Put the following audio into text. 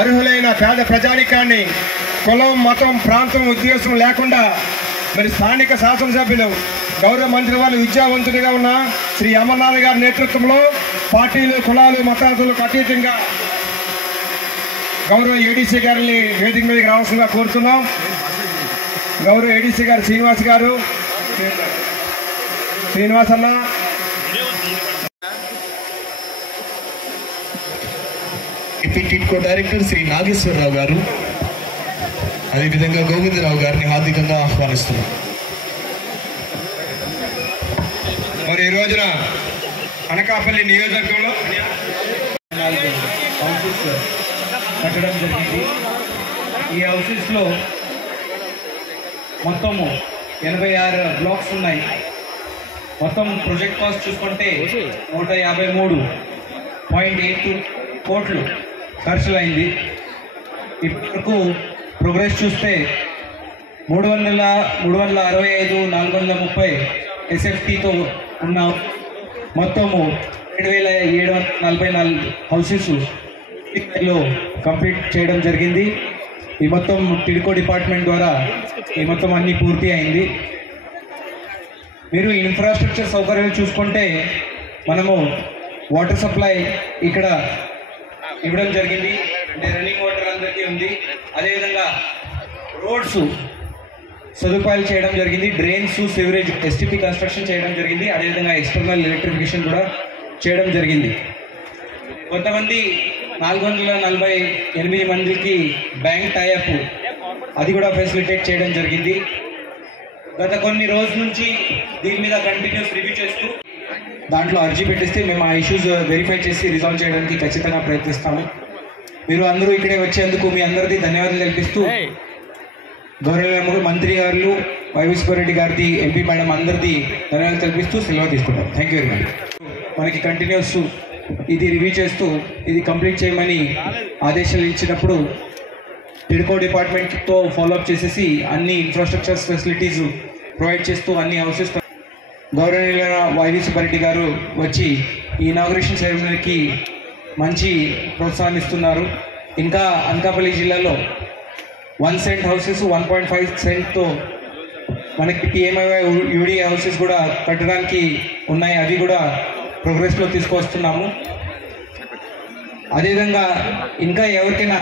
అర్హులైన పేద ప్రజానికాన్ని కులం మతం ప్రాంతం ఉద్దేశం లేకుండా మరి స్థానిక శాసనసభ్యులు గౌరవ మంత్రి వాళ్ళు విద్యావంతుడిగా ఉన్న శ్రీ అమర్నాథ్ గారి నేతృత్వంలో పార్టీలు కులాలు మతాలకు అతీతంగా గౌరవ ఏడీసీ గారిని వేదిక మీదకి రావాల్సిందిగా కోరుతున్నాం. గౌరవ ఏడీసీ గారు శ్రీనివాస్ అన్న, టిడ్కో డైరెక్టర్ శ్రీ నాగేశ్వరరావు గారు, అదేవిధంగా గోవిందరావు గారిని హార్దికంగా ఆహ్వానిస్తున్నాం. మరి ఈ రోజున అనకాపల్లి నియోజకవర్గంలో కట్టడం జరిగింది. ఈ హౌసెస్లో మొత్తము 86 బ్లాక్స్ ఉన్నాయి. మొత్తం ప్రాజెక్ట్ కాస్ట్ చూసుకుంటే 153.82 కోట్లు ఖర్చులైంది. ఇప్పటివరకు ప్రోగ్రెస్ చూస్తే 365,430 SFTతో ఉన్న మొత్తము 7,744 హౌసెస్ కంప్లీట్ చేయడం జరిగింది. ఈ మొత్తం టిడ్కో డిపార్ట్మెంట్ ద్వారా ఈ మొత్తం అన్నీ పూర్తి అయింది. మీరు ఇన్ఫ్రాస్ట్రక్చర్ సౌకర్యాలు చూసుకుంటే మనము వాటర్ సప్లై ఇక్కడ ఇవ్వడం జరిగింది. అంటే రన్నింగ్ వాటర్ అందరికీ ఉంది. అదేవిధంగా రోడ్స్ సదుపాయాలు చేయడం జరిగింది. డ్రైన్స్, సివరేజ్, STP కన్స్ట్రక్షన్ చేయడం జరిగింది. అదేవిధంగా ఎక్స్టర్నల్ ఎలక్ట్రిఫికేషన్ కూడా చేయడం జరిగింది. కొంతమంది 448 మందికి బ్యాంక్ టైఅప్ అది కూడా ఫెసిలిటేట్ చేయడం జరిగింది. గత కొన్ని రోజుల నుంచి దీని మీద కంటిన్యూస్ రివ్యూ చేస్తూ దాంట్లో అర్జీ పెట్టిస్తే మేము ఆ ఇష్యూస్ వెరిఫై చేసి రిజాల్వ్ చేయడానికి ఖచ్చితంగా ప్రయత్నిస్తాము. మీరు అందరూ ఇక్కడే వచ్చేందుకు మీ అందరికీ ధన్యవాదాలు తెలిపిస్తూ గౌరవ మంత్రి గారు, వైవిశ్వరెడ్డి గారిది, ఎంపీ మేడం అందరిది ధన్యవాదాలు తెలిపిస్తూ సెలవు తీసుకుంటాం. Thank you very much. మనకి కంటిన్యూస్ ఇది రివ్యూ చేస్తూ ఇది కంప్లీట్ చేయమని ఆదేశాలు ఇచ్చినప్పుడు టిడ్కో డిపార్ట్మెంట్తో ఫాలోఅప్ చేసేసి అన్ని ఇన్ఫ్రాస్ట్రక్చర్ ఫెసిలిటీస్ ప్రొవైడ్ చేస్తూ అన్ని హౌసెస్ గౌరవనీయులైన వైవిశ్వరెడ్డి గారు వచ్చి ఈ ఇనాగ్రేషన్ సెరమనీకి మంచి ప్రోత్సాహం ఇస్తున్నారు. ఇంకా అనకాపల్లి జిల్లాలో 1 సెంట్ హౌసెస్ 1.5 సెంట్తో మనకి PMIY UDA హౌసెస్ కూడా కట్టడానికి ఉన్నాయి. అవి కూడా ప్రోగ్రెస్లో తీసుకొస్తున్నాము. అదేవిధంగా ఇంకా ఎవరికైనా